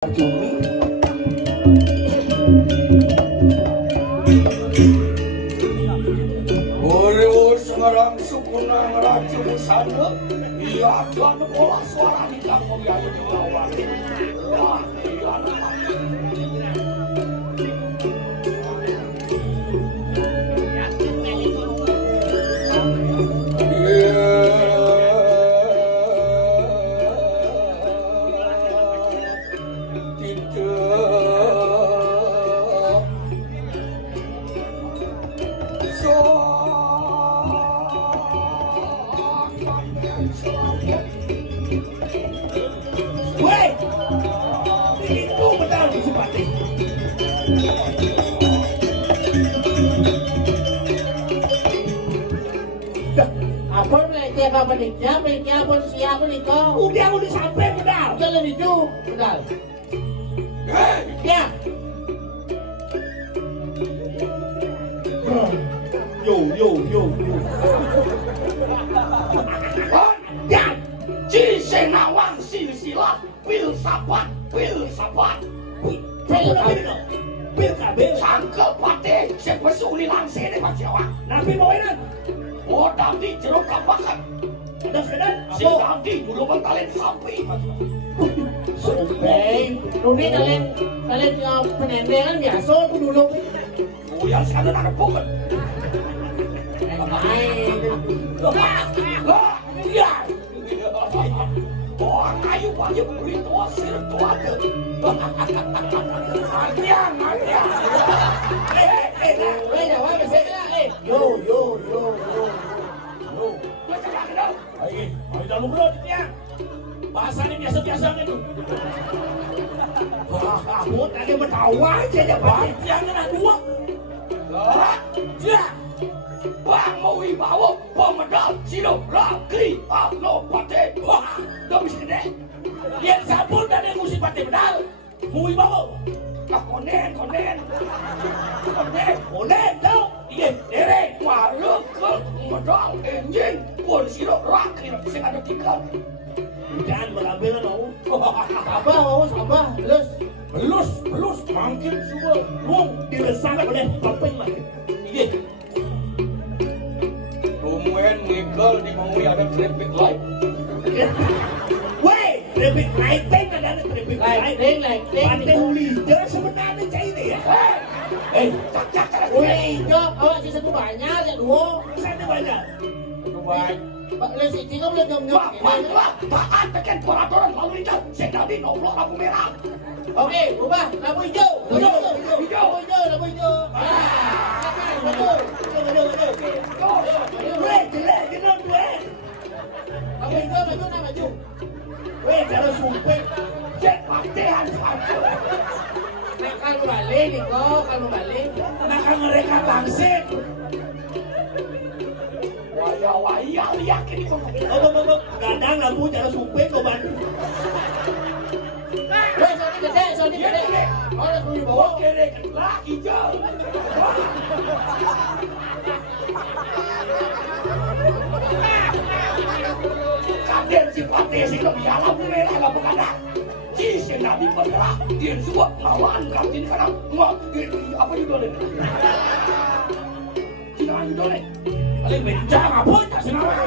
Jumi Ore Semarang sukunang raja sana iya dan pola suara di kampung yang dilawan wah iya Apa menikah, menikah pun siapa nikah? Udah sampai pedal. Jalan itu pedal. Ya. Yo. Ya, ci senawang silsilah filsafat. Bil sangkel pate sepesuli langsene Pak Jawa. Nabi bawain. Oh, tadi jeruk kapakan. Si tadi dulu kalian sapi. Sampai, Rudi kalian penendang kan biasa aku dulu. Oh, yang sekarang ada bukan. Iya. Oh, ayo beri tua sir tua tu. Anjang. Jawab saya. Yo. Ayo dah lu dia. Bahasa ini biasa-biasa gitu. Wah, aku tadi bertawa aja ya, Pak. Yang nak dua. Ya. Bang mau bawa pemedal silo lagi lo pate. Wah, dah bisa deh. Yang sabun dan yang musim pate medal. Mau bawa. Konen tau. Iya, derek malu ke medal enjin pun silo lagi bisa ada tiga. Jangan berlambil mau. Sabar, Belus, makin semua luang diresahkan oleh topeng lagi. Iya. Rumuen nikel di mau ada traffic light. Weh, traffic light ada traffic light. Pantai Hulijo sebenarnya cair ya. Cak. Hulijo, awak sih satu banyak, ya dua. Satu banyak. Pak Lesi, tinggal boleh nyom-nyom. Taat tekan peraturan lalu lintas. Saya tadi nomor lampu merah. Oke, ubah lampu hijau. Lampu hijau. Betul. Weh, jelek, genap weh. Lampu hijau, maju. Weh, kalau sumpah, cek pakaian satu. Nah, kalau balik nih kok, Nakal mereka langsing. Waya, yakin itu. Gadang lampu jangan sumpah kau bantu. Weh, soalnya gede. Oh, udah punya bawa. Oke deh, lah hijau. Kaden si pate si lebih lampu merah nggak berkadang. Si nabi bergerak, dia semua lawan kantin karena apa juga deh. Jangan juga deh. Paling bencang apa tak senawang.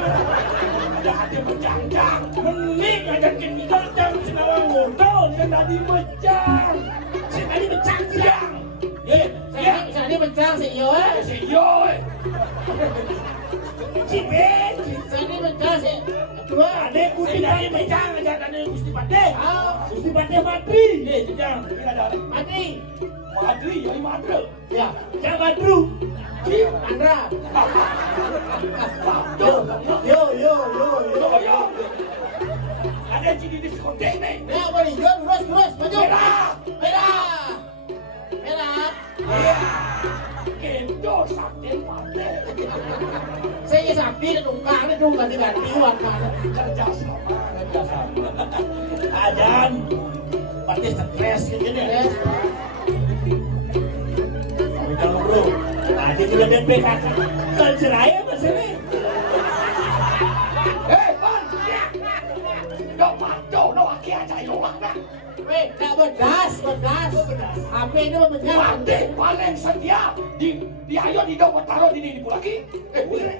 Ada hati bencang. Menik ada kita jam senawang ngordol dan tadi bencang. Si tadi bencang siang. Saya bencang si Iyo. Si Iyo. Cipet. Saya bencang si dua. Ada Gusti tadi bencang aja ada Gusti Pate. Gusti Pate mati. Bencang. Mati. Madri. Ya. Yang Madru. Andra. Yo. Ada jadi diskotek nih. Ya, boleh. Terus, maju. Merah. Kendo sakti pate. Saya sakti dan ungkang itu ganti-ganti warna. Kerja sama. Ajan. Pasti stres gitu deh. Kalau bro, tadi juga ada PKK. Kan cerai apa sini? Pan! Yo, no aquí aja y lo manda. tak bedas. HP itu memecah. Pati paling setia di ayo di dompet taruh di Bulaki. Boleh.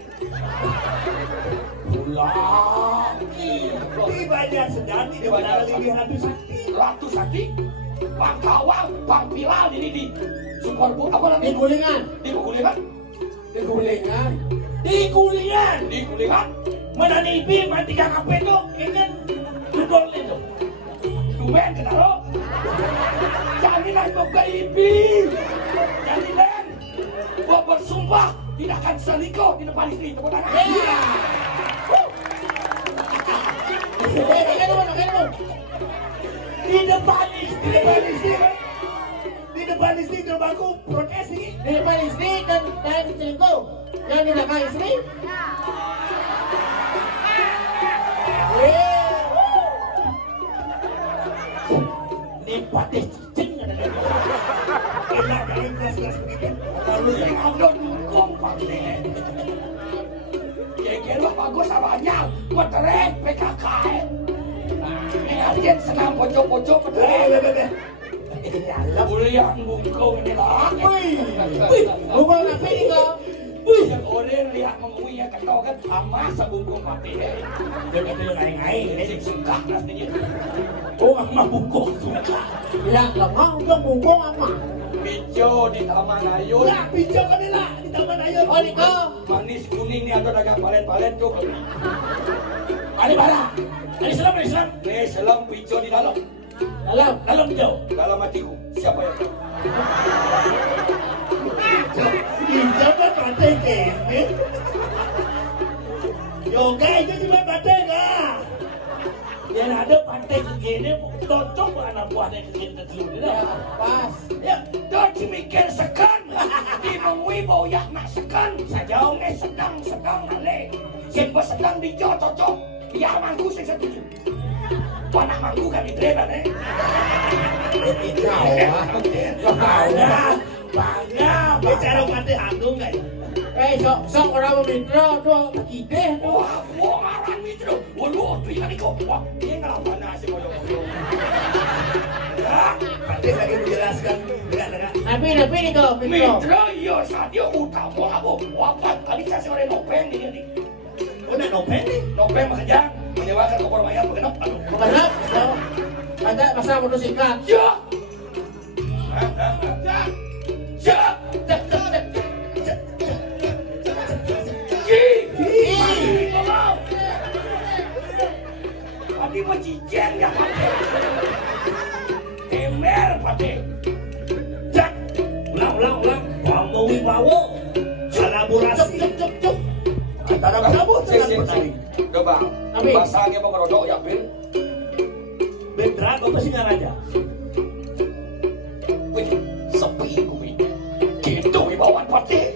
Bulaki. Di banyak sedang di mana lebih Ratu Sakti. Bang Kawang, Bang Bilal di Superbu apa namanya? Di Gulingan. Mana nipi mati kang apa itu? Ikan judul itu. Dumen kenaro. Jaminan boga ipi. Jaminan. Gua bersumpah tidak akan selingkuh di depan istri tepuk tangan. Di depan istri terbaku protes ini. Di depan istri dan selingkuh. Yang tidak kaya istri. Ini pati cicing ada. Enak kali kelas-kelas begitu. Lalu saya ngambil dukung pati. Kira-kira bagus awalnya. Buat tereng PKK. Ini ajen senang pojok-pojok petereng. Kuliah bungkung ini lah. Rumah napi ni kau. Yang orang lihat menguinya kata kan sama sebungkung mati. Dia kata yang lain-lain. Ini suka rasanya. Oh, ama bungkung suka. Ya, lama untuk bungkung ama. Pijo di Taman Ayun. Lah, pinjam kan lah di Taman Ayun. Oh, ni kau. Manis kuning ni ada dagang palen-palen tu. Ada barang. Ada Islam. Ni Islam pijo di dalam. Dalam pijo. Dalam hatiku. Siapa yang tahu? Pinjam kan pantai kene. Yoga itu cuma pantai kah? Yang ada pantai begini, cocok anak buah dari begini terlalu dah. Pas. Ya, dah cemikir sekan. Di mengui bau yak nak sekan. Sajau ni sedang nale. Siapa sedang dijo cocok. Ya mangku sing setuju. Anak mangku kan ditreban Bangga. Bicara pantai hantu enggak ya? Sok orang memintro tu ide. Wah, orang mitro. Walu tu yang ikut. Wah, dia ngelawan nasi boyo-boyo. Ya, Pantai lagi menjelaskan dengan Tapi ni kau mitro. mitro yo sadio utama aku. Wapat kali saya sore nopeng di sini. Udah nopeng nih. Nopeng makanya menyewakan kopor mayat begenap. Aduh. Bukanlah. Ada masalah motosikal. Ya. Ya. Pati macicen ya pati. Emel pati. Jak. Ulang. Kamu wibawa. Kolaborasi. Cuk. Antara kamu dengan petani. Coba. Tapi Basahnya mau kerodok ya, Bin. Bendera kau pasti ngaraja. Wih, sepi kuwi. Gitu wibawan pati.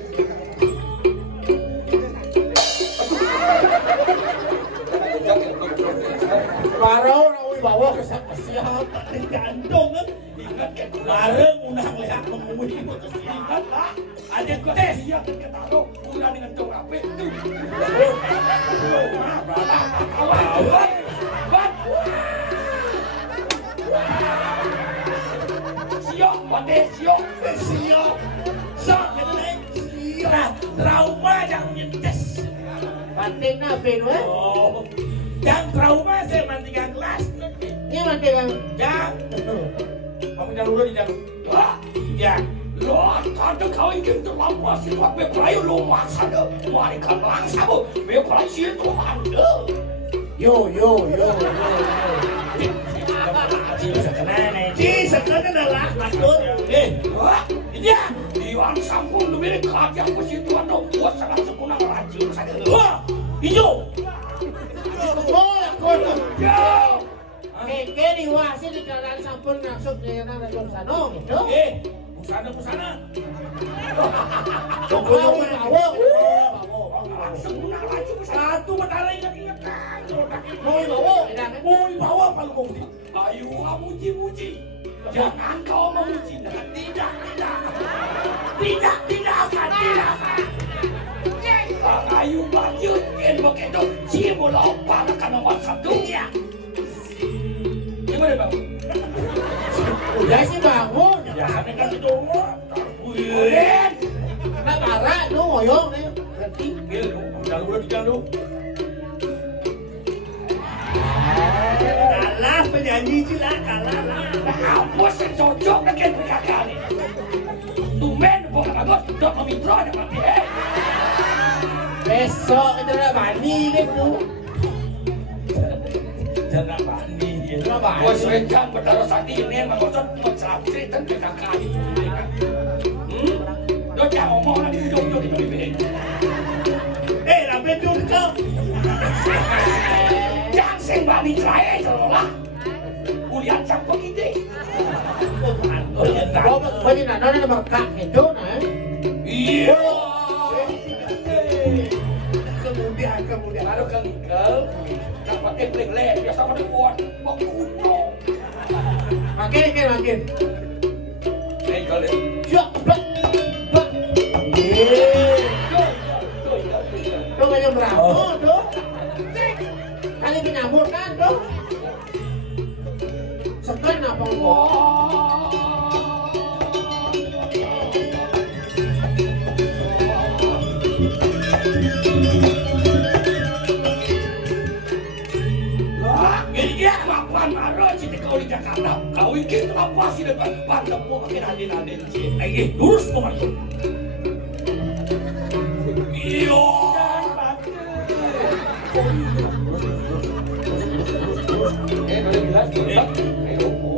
baru nak bawa ke siapa Gantung kan. Ingat kan kemarin unang lihat menguih ingat lah. Ada tes ya ketaruh unang dengan dong ape itu. Siok, pati siok. Trauma jangan nyetes. penting nak penu Oh, yang trauma saya mantikan kelas. ni mati kan Yang, kamu jangan dulu di jangan. Wah, ya. Lo ada kau ingin terlambat si tuan berpelayu lo masa deh. Mari kan langsa bu, berpelayu si tuan deh. yo Ji sekarang adalah takut. Wah, iya. Iwan sampun lebih dekat yang si tuan dong. Buat sangat sempurna rajin saja. Wah, hijau. oh aku Yo. Keke di wasi di keadaan sampun masuk di nang dalam sana gitu. Busana. Bawa bawa. Sempurna rajin satu medali ingat kan. Mau bawa, dah kan? Mau bawa kalau kau tidak. Ayo muji. Jangan kau memuji. Tidak akan. Bang Ayu lanjutin begitu. Si bola opal akan nomor satu ya. Gimana bang? Udah sih bangun. Biasanya kan itu Udah. Nak marah lu ngoyong nih. Berarti. Gil, udah lu di jalan lu. Kalah penyanyi cila, kalah lah. Apa sih cocok dengan PKK ini? Tumen, bukan bagus, udah pemintro ada mati. Besok kita nak bani gitu. Jangan bani. Jangan bani. Bos rencang berdarah saat ini mengosot mencelapsi dan PKK itu. Lo jangan ngomong lagi jauh-jauh di bibir. Rapi dulu kau. Jangan sing bani cerai celolah. Kuliah campur ide. Kau ni nak nona berkak gitu nah. Iya. Kemudian. Baru kelikal, tak pakai plek-plek, biasa pada kuat, kuno. Makin. Kali. Siap, bak. Tuh banyak berapa tuh? Kali penyambut kan tuh? Sekan apa kok? Ini kelakuan marah cita kau di Jakarta. Kau ingin apa sih depan pantepu makin adin-adin cik. Ayo, lurus pemandu. Iyo. Boleh jelas,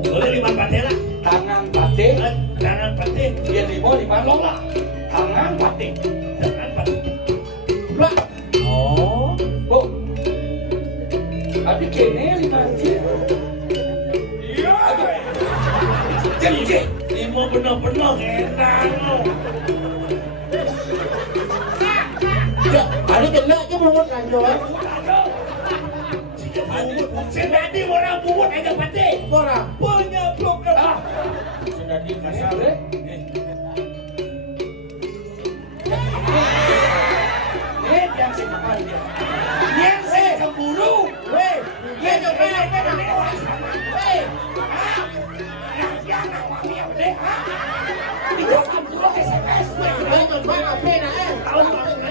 Boleh lima pate lah. Tangan pate. Tangan pate. Dia lima long lah. Tangan pate. Tangan pate. Bak. Oh. Tapi kene lima cik. Iya. Jadi lima benar-benar enak. Ya, ada jelek je mulut lanjut. Senadi orang buat aja pate. Orang Punya program. Senadi kasar deh. Yang saya kenal dia. Yang saya cemburu. weh, dia juga kena. Weh, Yang awalnya udah. Dia cemburu SMS. dia juga apa nak Tahu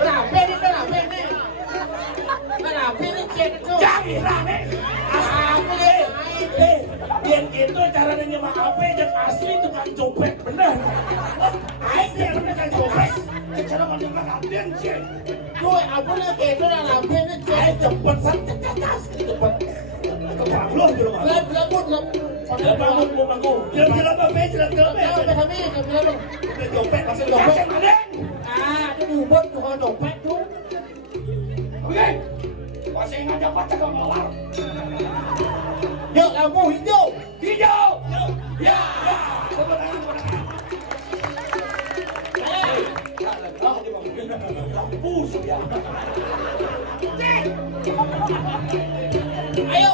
apa ni tu apa ni? Kenapa ni cek tu? Jangan rame. Apa ni? Biar gitu caranya nyemak HP dan asli tukang copet bener. Aik dia bener kan copet. Cara menyemak HP sih. Tu apa nak kita nak apa ni cek? Aik cepet sangat cepet. Kebangun dulu mah. Lembut. Bangun mau bangun. Jelas apa? Jelas apa? Apa kami? Udah copet masih Copet copet. mana? Itu bubut tu kau dompet tu. Oke. Masih ngajak baca ke mawar. Yuk lampu hijau. Hijau. Ya. Kebenaran. Kampus ya. Ayo.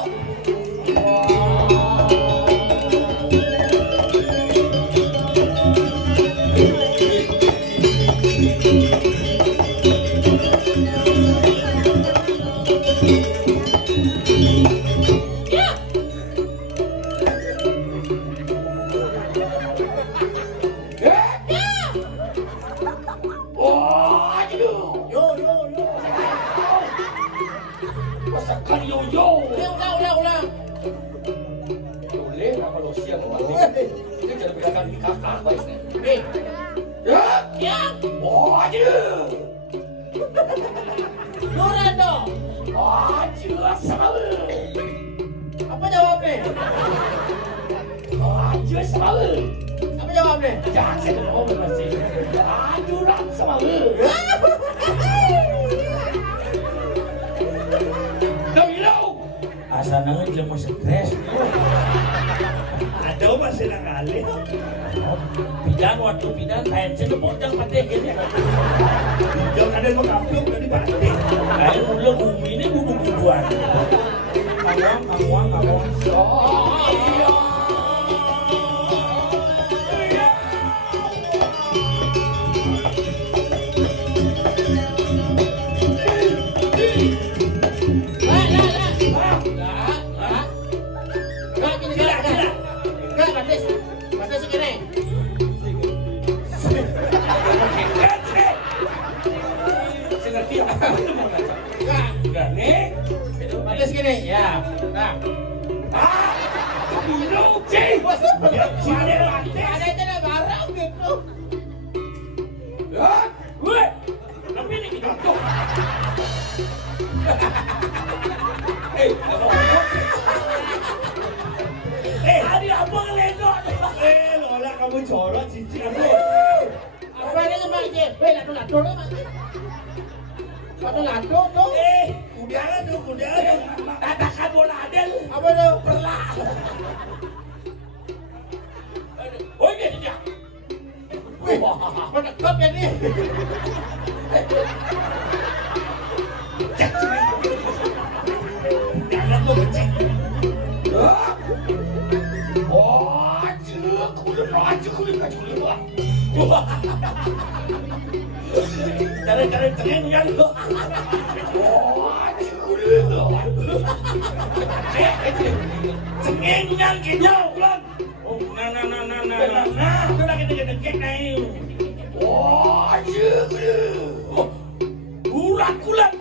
Ulang. Boleh nama lo siang mati. Ini jangan bedakan di kakak baik nih. Nih. Ya. Oh aduh. Luran dong. Aduh sama lu. Apa jawabnya? Aduh sama lu. Apa jawabnya? Jangan saya ngomong masih. Aduh ram sama lu. Asa nang dia mau stres. Ada masih nangali. Pidan waktu pidan lain sebut yang pate ini. Jangan ada yang kampung dari pate. Kayak udah bumi ini bunuh bubuan. Kamuang. Iya. Ada segini. Ngerti ya? Udah nih. Ada segini. Ya. Nah. Bingung sih. Ada itu barang gitu. Ya, gue. Tapi ini kita tuh. Tadi apa ngelendok? Lola kamu jorok cici aku. Apa ini kemarin? Lado nih mas. Lado tuh. Udah tuh. Katakan bola adel. Apa tuh? Perlah. Oh ini dia. Wih, menekap ya nih. Jangan lu kecil. Cari yang lo. Cengeng yang kejauh kan. Oh, nah. Itu lagi deket nih. Kulat.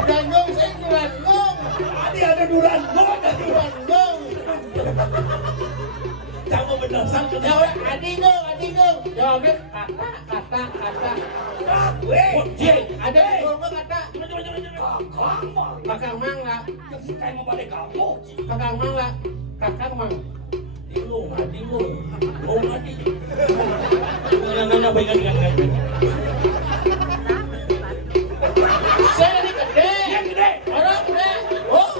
Durangong, saya Durangong. Tadi ada Durangong. Kamu berdasar ke Jawab, Adingung. Jawabnya kata. Ada ngomong kata. Kakang mang lah. Kakang mang lah. Kakang mang. Adingung. Nah, baik. Saya ini gede. Yang gede. Orang gede. Oh.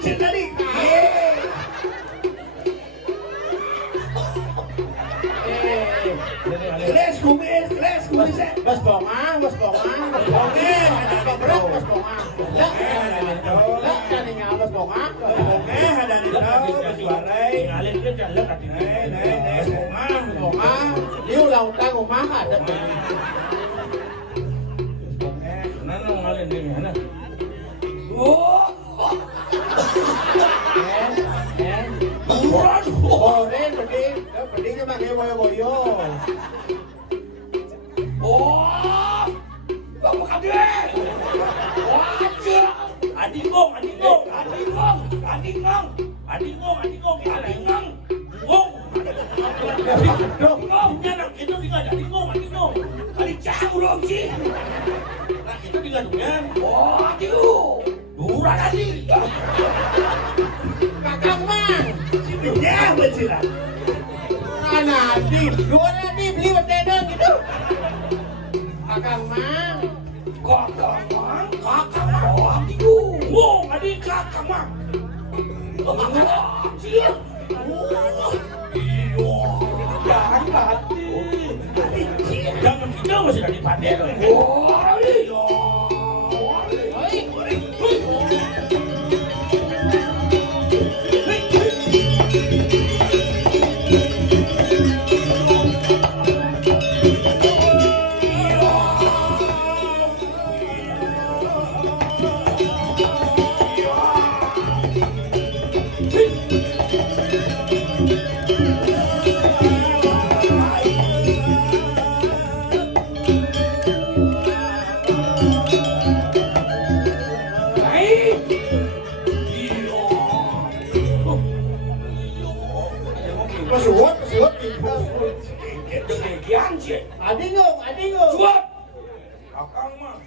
Cint tadi. Kelas kumis. Bos bongang. Lah, jadi ngapa bos bongang? Ada di tahu suarai. Ngalir ke jalan kaki. Bongang. Liu lautan rumah ada. Nana ngalir di mana? Oren peding pakai boyo. Bapak kade. Adingung. Nyana itu juga adingung. Adi campur sih. Nah kita digadungnya. Durang adi. Kakang mang. Ya betul. Nadi, dua nadi beli betedon gitu. Kakang mang. Adi kakang mang. Jangan kita masih dari paten. Adingung. Suap. Kakang mah.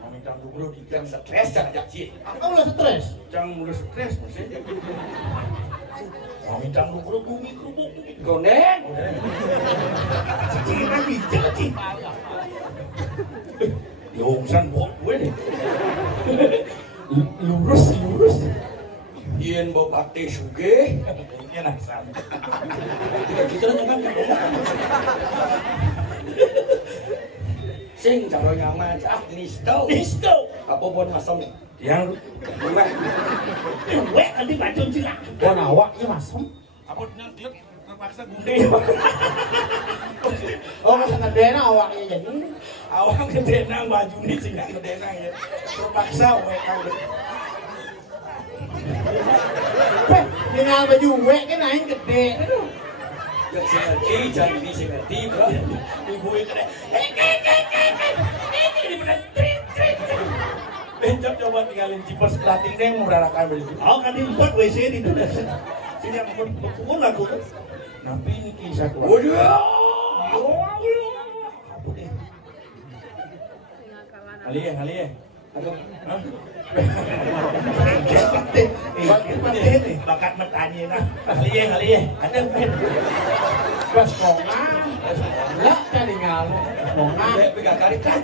Mami tangguh bro di jam stres aja sih. Kakang udah stres. Jangan mulai stres masih. Mami tangguh bro bumi kerubuk gondeng. Cici lagi cici. Yongsan buat gue nih. Lurus. Yen bapak teh suge. Enak sama. Kita jangan sing cara nyaman nisto apa pun masam yang Wek nanti bacun sih lah. Bon awak ini masem. apa nanti terpaksa gede. Oh, masa ngedena awaknya jadi. Awak ngedena baju nih sih nggak ngedena ya. Terpaksa mereka udah. Tinggal baju wek kan aing gede. Aduh. Ya sih ngerti, jadi ini sih ngerti bro. Ibu itu deh. Ini bener trik. Coba tinggalin cipos platingnya yang merarakan beli. Oh kan di tempat WC itu dah. Sini aku pun aku. Nampi ini kisah tuh. Waduh. Kali ya. Aduh, hah? Bakat metanya nah. Kali ya. Ada men. Bas kongan. Lah tinggal. Kongan. Pegang kali kan.